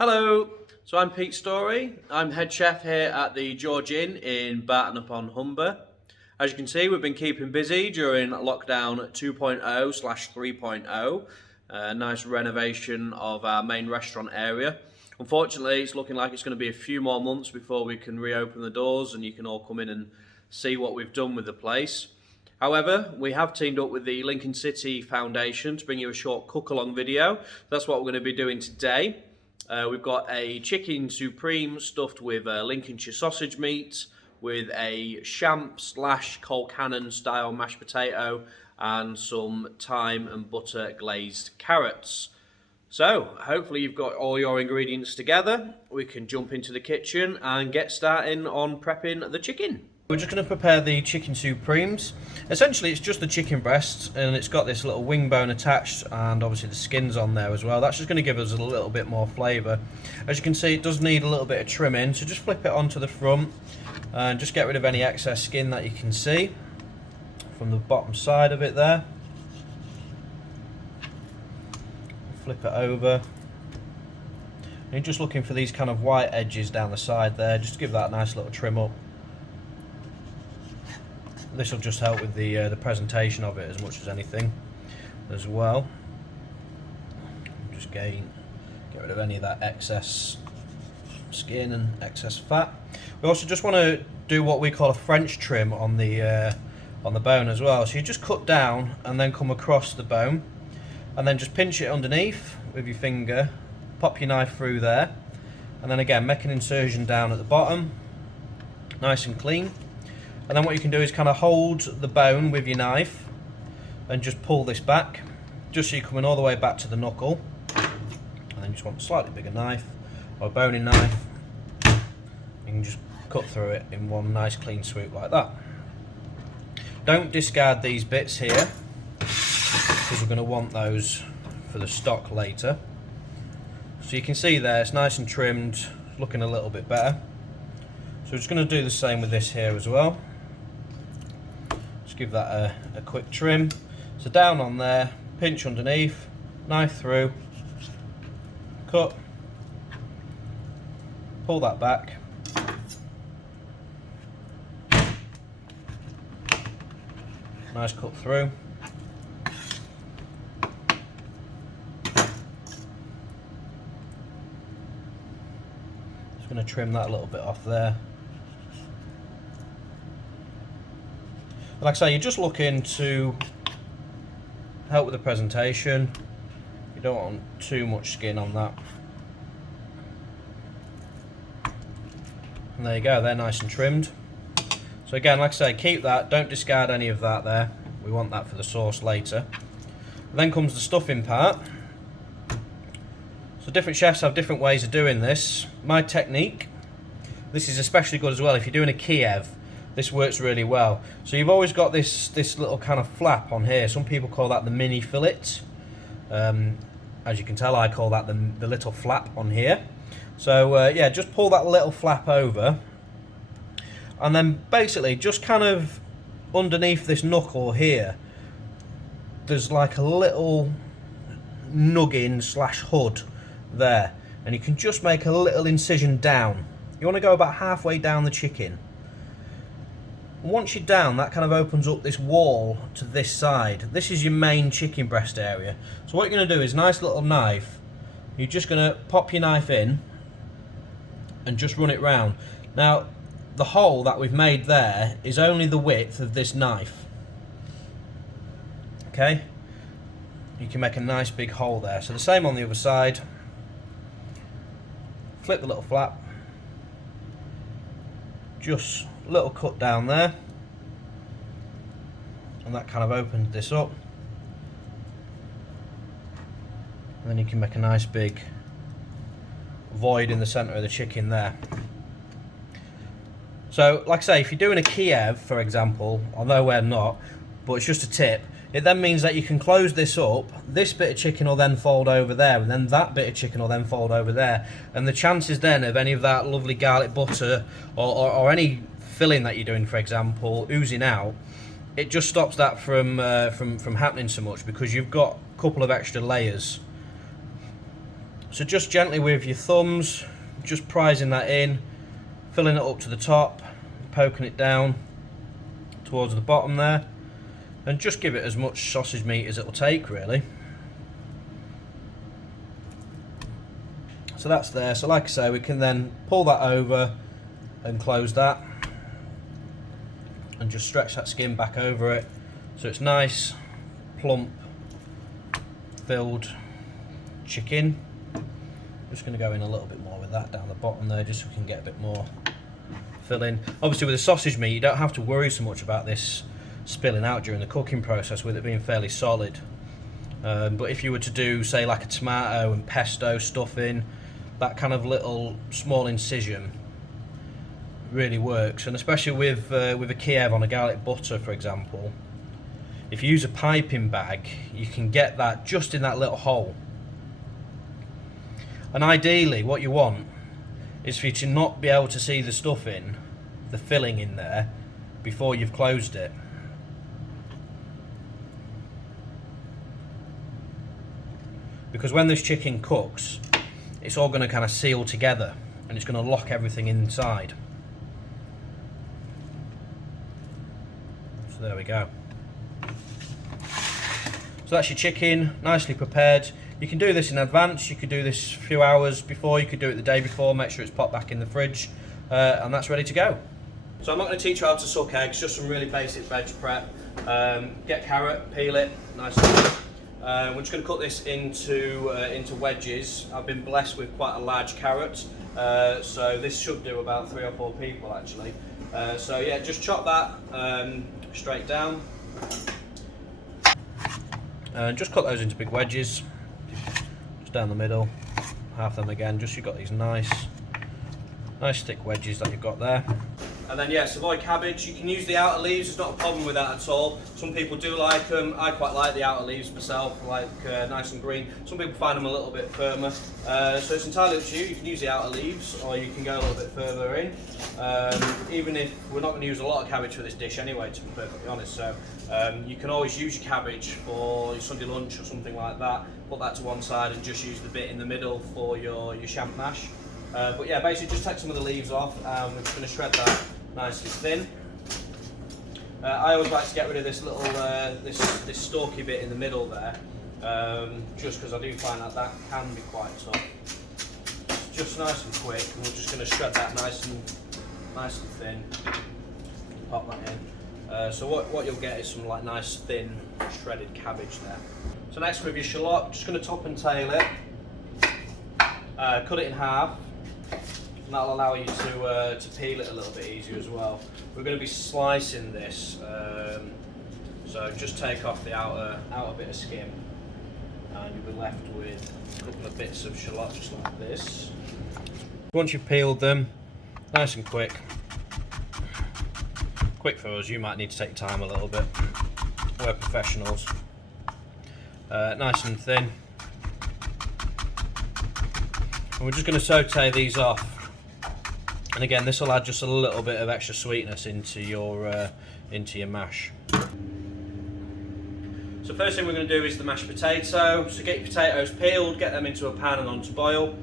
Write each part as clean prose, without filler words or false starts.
Hello, so I'm Pete Storey. I'm head chef here at the George Inn in Barton-Upon-Humber. As you can see, we've been keeping busy during lockdown 2.0/3.0. Nice renovation of our main restaurant area. Unfortunately, it's looking like it's going to be a few more months before we can reopen the doors and you can all come in and see what we've done with the place. However, we have teamed up with the Lincoln City Foundation to bring you a short cook-along video. That's what we're going to be doing today. We've got a chicken supreme stuffed with Lincolnshire sausage meat, with a champ/Cole Cannon style mashed potato, and some thyme and butter glazed carrots. So, hopefully you've got all your ingredients together. We can jump into the kitchen and get starting on prepping the chicken. We're just going to prepare the chicken supremes. Essentially, it's just the chicken breast, and it's got this little wing bone attached, and obviously the skin's on there as well. That's just going to give us a little bit more flavour. As you can see, it does need a little bit of trimming, so just flip it onto the front and just get rid of any excess skin that you can see from the bottom side of it there. Flip it over. And you're just looking for these kind of white edges down the side there, just to give that a nice little trim up. This will just help with the presentation of it as much as anything as well. Just get rid of any of that excess skin and excess fat. We also just want to do what we call a French trim on the bone as well. So you just cut down and then come across the bone, and then just pinch it underneath with your finger, pop your knife through there, and then again make an incision down at the bottom, nice and clean. And then what you can do is kind of hold the bone with your knife and just pull this back, just so you're coming all the way back to the knuckle. And then you just want a slightly bigger knife or a boning knife. You can just cut through it in one nice clean swoop like that. Don't discard these bits here, because we're going to want those for the stock later. So you can see there, it's nice and trimmed, looking a little bit better. So we're just going to do the same with this here as well. Just give that a quick trim. So down on there, pinch underneath, knife through, cut, pull that back. Nice cut through. Just going to trim that a little bit off there. Like I say, you're just looking to help with the presentation. You don't want too much skin on that. And there you go, they're nice and trimmed. So again, like I say, keep that, don't discard any of that there. We want that for the sauce later. And then comes the stuffing part. So different chefs have different ways of doing this. My technique, this is especially good as well if you're doing a Kiev. This works really well. So you've always got this little kind of flap on here. Some people call that the mini fillet. As you can tell, I call that the little flap on here. So yeah, just pull that little flap over, and then basically just kind of underneath this knuckle here, there's like a little nuggin / hood there, and you can just make a little incision down. You want to go about halfway down the chicken. Once you're down, that kind of opens up this wall to this side. This is your main chicken breast area. So what you're going to do is, nice little knife, you're just going to pop your knife in and just run it round. Now, the hole that we've made there is only the width of this knife. Okay? You can make a nice big hole there. So the same on the other side. Flip the little flap. Just a little cut down there, and that kind of opens this up, and then you can make a nice big void in the center of the chicken there. So like I say, if you're doing a Kiev, for example, although we're not, but it's just a tip, it then means that you can close this up, this bit of chicken will then fold over there, and then that bit of chicken will then fold over there, and the chances then of any of that lovely garlic butter or any filling that you're doing, for example, oozing out, it just stops that from happening so much, because you've got a couple of extra layers So just gently with your thumbs, just prising that in, filling it up to the top, poking it down towards the bottom there, and just give it as much sausage meat as it'll take, really. So that's there. So like I say, we can then pull that over and close that and just stretch that skin back over it so it's nice, plump, filled chicken. Just going to go in a little bit more with that down the bottom there, just so we can get a bit more filling. Obviously with the sausage meat, you don't have to worry so much about this spilling out during the cooking process, with it being fairly solid. But if you were to do, say, like a tomato and pesto stuffing, that kind of little small incision really works. And especially with a Kiev on a garlic butter, for example, if you use a piping bag, you can get that just in that little hole. And ideally what you want is for you to not be able to see the stuffing, the filling in there, before you've closed it. Because when this chicken cooks, it's all going to kind of seal together and it's going to lock everything inside. So there we go. So that's your chicken, nicely prepared. You can do this in advance, you could do this a few hours before, you could do it the day before, make sure it's popped back in the fridge, and that's ready to go. So I'm not going to teach you how to suck eggs, just some really basic veg prep. Get carrot, peel it, nice and we're just going to cut this into wedges. I've been blessed with quite a large carrot, so this should do about 3 or 4 people actually. So yeah, just chop that straight down. And just cut those into big wedges, just down the middle, half them again, just so you've got these nice thick wedges that you've got there. And then yes, avoid cabbage. You can use the outer leaves, there's not a problem with that at all. Some people do like them, I quite like the outer leaves myself, I like nice and green. Some people find them a little bit firmer, so it's entirely up to you. You can use the outer leaves or you can go a little bit further in. Even if we're not going to use a lot of cabbage for this dish anyway, to be perfectly honest, so you can always use your cabbage for your Sunday lunch or something like that. Put that to one side and just use the bit in the middle for your champ mash. But yeah, basically just take some of the leaves off and we're just going to shred that nicely thin. I always like to get rid of this little this stalky bit in the middle there, just because I do find that can be quite tough. Just nice and quick, and we're just going to shred that nice and thin. Pop that in. So what you'll get is some like nice thin shredded cabbage there. So next with your shallot, just going to top and tail it. Cut it in half. And that'll allow you to peel it a little bit easier as well. We're going to be slicing this, so just take off the outer bit of skin, and you'll be left with a couple of bits of shallot just like this. Once you've peeled them, nice and quick. Quick for us, you might need to take your time a little bit. We're professionals. Nice and thin. And we're just going to saute these off. And again, this will add just a little bit of extra sweetness into your mash. So first thing we're going to do is the mashed potato. So get your potatoes peeled, get them into a pan and on to boil.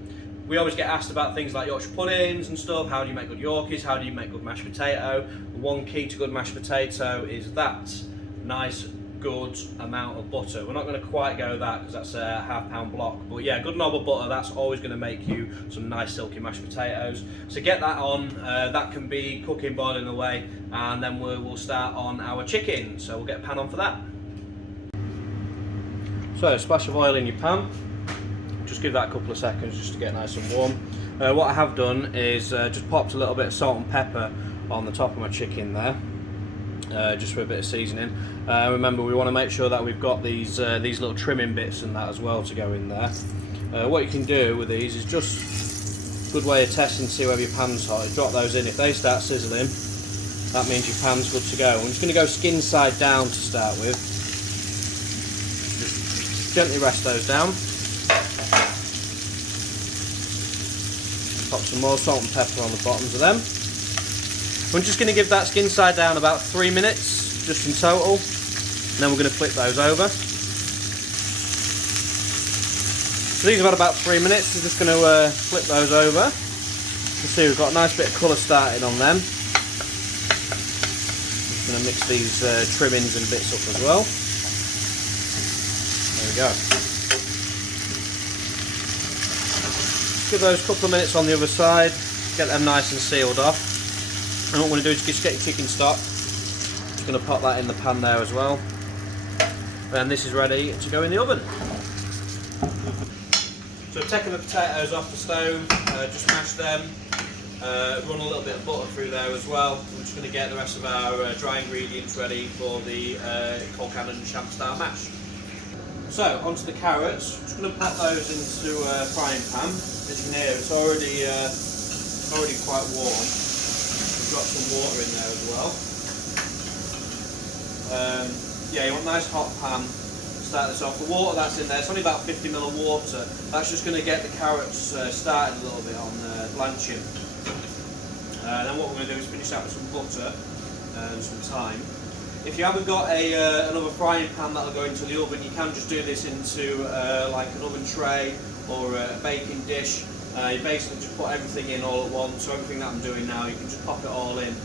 We always get asked about things like Yorkshire puddings and stuff. How do you make good Yorkies? How do you make good mashed potato? One key to good mashed potato is that nice, good amount of butter. We're not going to quite go that because that's a £1/2 block, but yeah, good knob of butter, that's always going to make you some nice silky mashed potatoes. So get that on, that can be cooking, boiling away, and then we'll start on our chicken. So we'll get a pan on for that. So a splash of oil in your pan, just give that a couple of seconds just to get nice and warm. What I have done is just popped a little bit of salt and pepper on the top of my chicken there. Just for a bit of seasoning. Remember, we want to make sure that we've got these little trimming bits and that as well to go in there. What you can do with these is just a good way of testing to see whether your pan's hot. Drop those in. If they start sizzling, that means your pan's good to go. I'm just going to go skin side down to start with. Just gently rest those down. Pop some more salt and pepper on the bottoms of them. We're just going to give that skin side down about 3 minutes, just in total, and then we're going to flip those over. So these have had about 3 minutes. We're just going to flip those over. You can see we've got a nice bit of colour starting on them. Just going to mix these trimmings and bits up as well. There we go. Give those a couple of minutes on the other side, get them nice and sealed off. And what we're going to do is just get your chicken stock. Just going to pop that in the pan there as well. And this is ready to go in the oven. So I've taken the potatoes off the stove, just mashed them, run a little bit of butter through there as well. We're just going to get the rest of our dry ingredients ready for the cold cannon champ style mash. So onto the carrots, just going to pop those into a frying pan. As you can hear, it's already quite warm. We've got some water in there as well. Yeah, you want a nice hot pan. Start this off. The water that's in there, it's only about 50 ml of water. That's just going to get the carrots started a little bit on blanching. Then what we're going to do is finish that with some butter and some thyme. If you haven't got another frying pan that'll go into the oven, you can just do this into like an oven tray or a baking dish. You basically just put everything in all at once. So everything that I'm doing now, you can just pop it all in,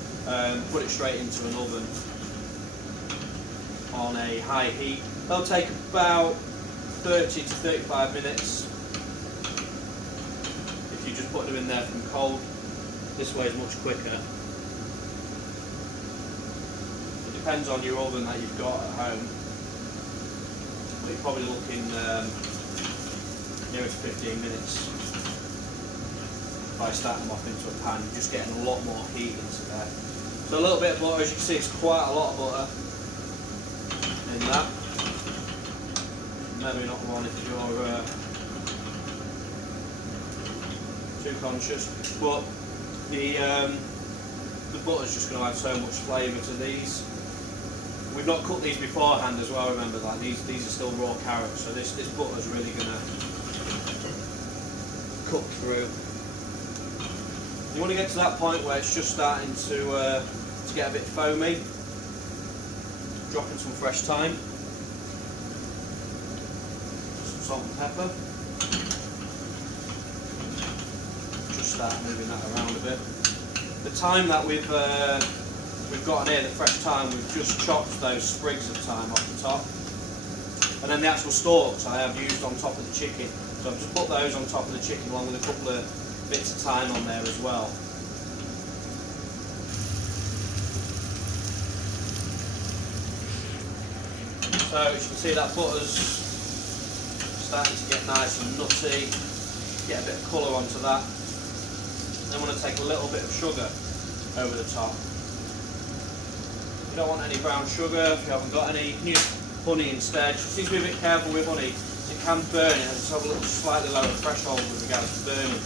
put it straight into an oven on a high heat. They'll take about 30 to 35 minutes if you just put them in there from cold. This way is much quicker. It depends on your oven that you've got at home, but you're probably looking near to 15 minutes. If I start them off into a pan, you're just getting a lot more heat into there. So a little bit of butter, as you can see, it's quite a lot of butter in that. Maybe not one if you're too conscious, but the butter's just going to add so much flavour to these. We've not cooked these beforehand as well, remember that. These are still raw carrots, so this butter's really going to cook through. You want to get to that point where it's just starting to get a bit foamy. Drop in some fresh thyme. Salt and pepper. Just start moving that around a bit. The thyme that we've got in here, the fresh thyme, we've just chopped those sprigs of thyme off the top, and then the actual stalks I have used on top of the chicken. So I've just put those on top of the chicken along with a couple of bits of thyme on there as well. So as you can see, that butter's starting to get nice and nutty, get a bit of colour onto that. Then I'm going to take a little bit of sugar over the top. You don't want any brown sugar. If you haven't got any, you can use honey instead. Just need to be a bit careful with honey. It can burn it, and just have a little slightly lower threshold with regards to burning.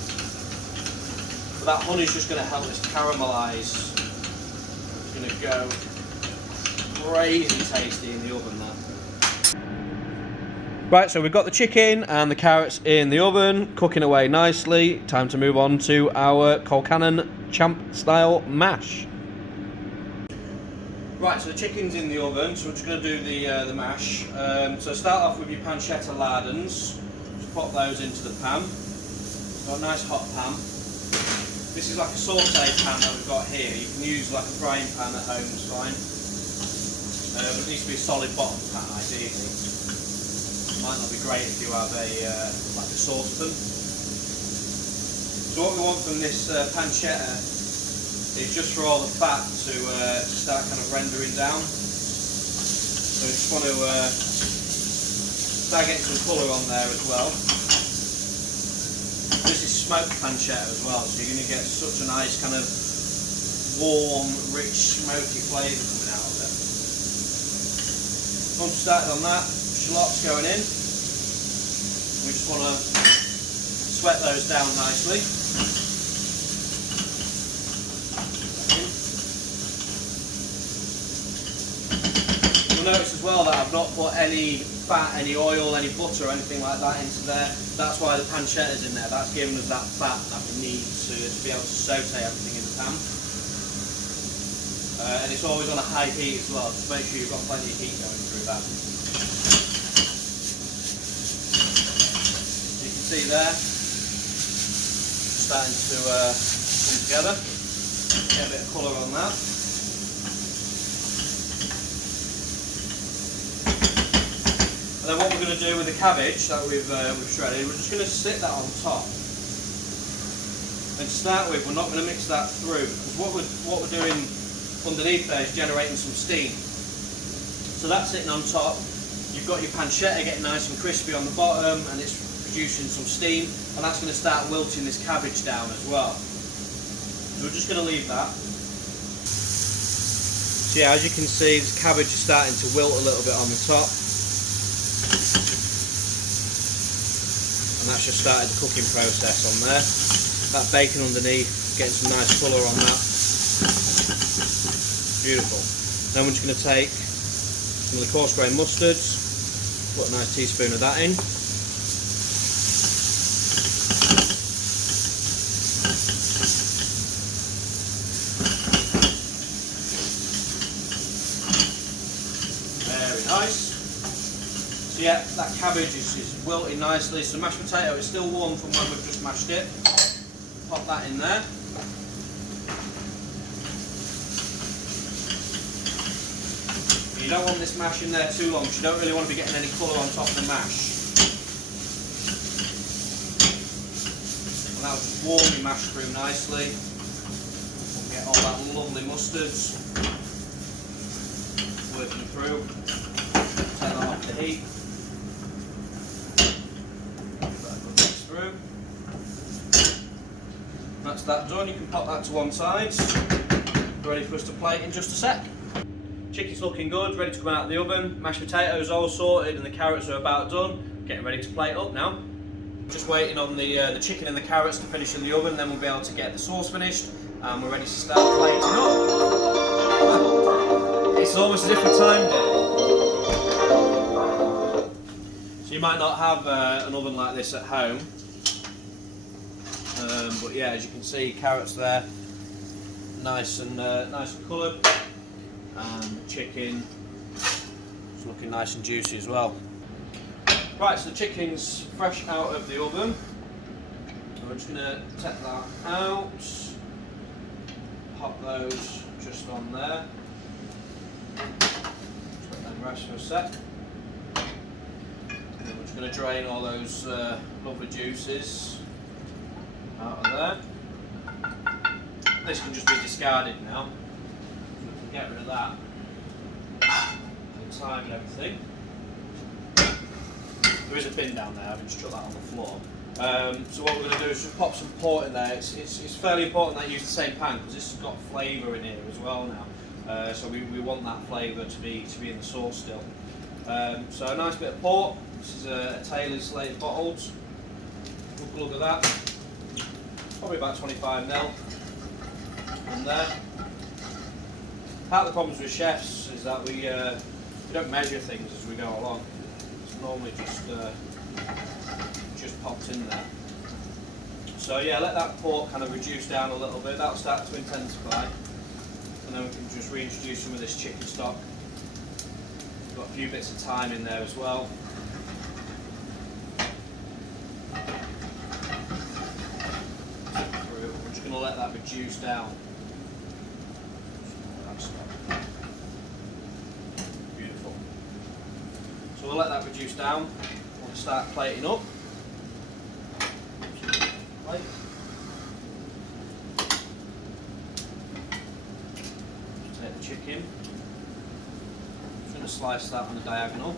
But that honey is just going to help this caramelise. It's going to go crazy tasty in the oven now. Right, so we've got the chicken and the carrots in the oven, cooking away nicely. Time to move on to our cold cannon champ style mash. Right, so the chicken's in the oven, so we're just going to do the mash. So start off with your pancetta lardons. Just pop those into the pan. Got a nice hot pan. This is like a saute pan that we've got here. You can use like a frying pan at home, it's fine. But it needs to be a solid bottom pan ideally. Might not be great if you have a like a saucepan. So what we want from this pancetta is just for all the fat to start kind of rendering down. So we just want to start getting some colour on there as well. This is smoked pancetta as well, so you're going to get such a nice kind of warm, rich, smoky flavour coming out of it. Once we started on that, shallots going in. We just want to sweat those down nicely. You'll notice as well that I've not put any fat, any oil, any butter or anything like that into there. That's why the pancetta's in there. That's giving us that fat that we need to be able to saute everything in the pan. And it's always on a high heat as well, just make sure you've got plenty of heat going through that. You can see see there, starting to come together. Get a bit of colour on that. And then what we're going to do with the cabbage that we've shredded, we're just going to sit that on top. And to start with, we're not going to mix that through, because what we're doing underneath there is generating some steam. So that's sitting on top. You've got your pancetta getting nice and crispy on the bottom, and it's producing some steam, and that's going to start wilting this cabbage down as well. So we're just going to leave that. So yeah, as you can see, this cabbage is starting to wilt a little bit on the top. And that's just started the cooking process on there. That bacon underneath, getting some nice colour on that. Beautiful. Then we're just going to take some of the coarse grain mustards, put a nice teaspoon of that in. Very nice. So yeah, that cabbage is wilting nicely. So the mashed potato is still warm from when we've just mashed it. Pop that in there. You don't want this mash in there too long, because you don't really want to be getting any colour on top of the mash. And that'll just warm your mash through nicely. We'll get all that lovely mustards working through. Take that off the heat. Give that a good mix through. That's that done. You can pop that to one side. Ready for us to plate in just a sec. Chicken's looking good, ready to come out of the oven. Mashed potatoes all sorted and the carrots are about done. Getting ready to plate up now. Just waiting on the chicken and the carrots to finish in the oven, then we'll be able to get the sauce finished and we're ready to start plating up. It's almost a different time day. So you might not have an oven like this at home. But yeah, as you can see, carrots there, nice and coloured. And the chicken is looking nice and juicy as well. Right, so the chicken's fresh out of the oven. So we're just going to take that out, pop those just on there. Just let them rest for a sec. And then we're just going to drain all those lovely juices out of there. This can just be discarded now. Get rid of that, the time and everything. There is a bin down there, I've just chucked that on the floor. So what we're going to do is just pop some port in there. It's fairly important that you use the same pan, because this has got flavour in here as well now. So we want that flavour to be in the sauce still. So a nice bit of port. This is a Taylor insulated bottles. Look at that. Probably about 25ml in there. Part of the problems with chefs is that we don't measure things as we go along. It's normally just popped in there. So yeah, let that port kind of reduce down a little bit. That'll start to intensify, and then we can just reintroduce some of this chicken stock. We've got a few bits of thyme in there as well. We're just going to let that reduce down. Beautiful. So we'll let that reduce down. We'll start plating up. Plate. Just take the chicken. Just going to slice that on the diagonal.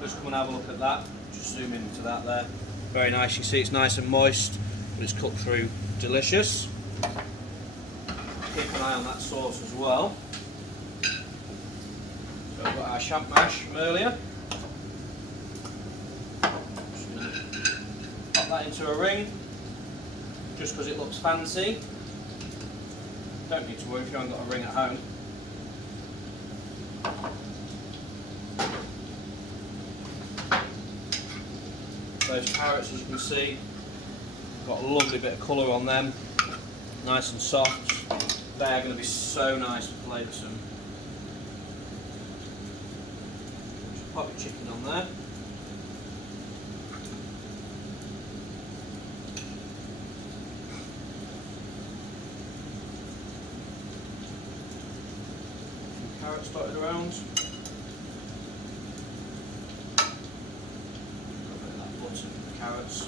Just come and have a look at that. Just zoom into that there. Very nice. You can see it's nice and moist, but it's cooked through delicious. Keep an eye on that sauce as well. So we've got our champ mash from earlier. Just going to pop that into a ring, just because it looks fancy. Don't need to worry if you haven't got a ring at home. Those carrots, as you can see, got a lovely bit of colour on them, nice and soft. They are going to be so nice and flavoursome. Just pop your chicken on there. Carrots dotted around. A bit of that butter for the carrots.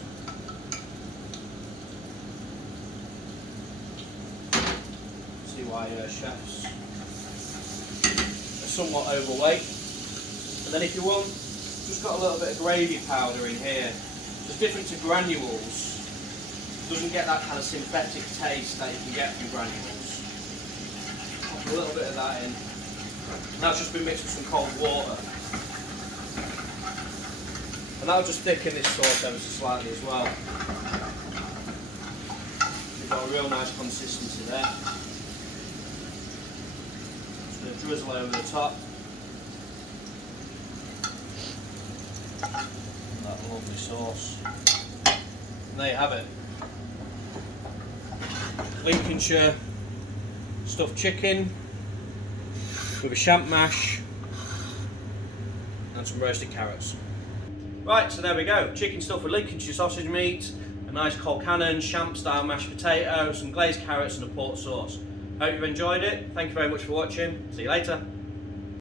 See why chefs are somewhat overweight. And then if you want, just got a little bit of gravy powder in here. It's different to granules. Doesn't get that kind of synthetic taste that you can get from granules. Pop a little bit of that in. And that's just been mixed with some cold water. And that'll just thicken this sauce ever so slightly as well. We've got a real nice consistency there. Just going to drizzle over the top. And that lovely sauce. And there you have it. Lincolnshire stuffed chicken with a champ mash and some roasted carrots. Right, so there we go. Chicken stuffed with Lincolnshire sausage meat, a nice Colcannon champ style mashed potato, some glazed carrots and a port sauce. Hope you've enjoyed it. Thank you very much for watching. See you later.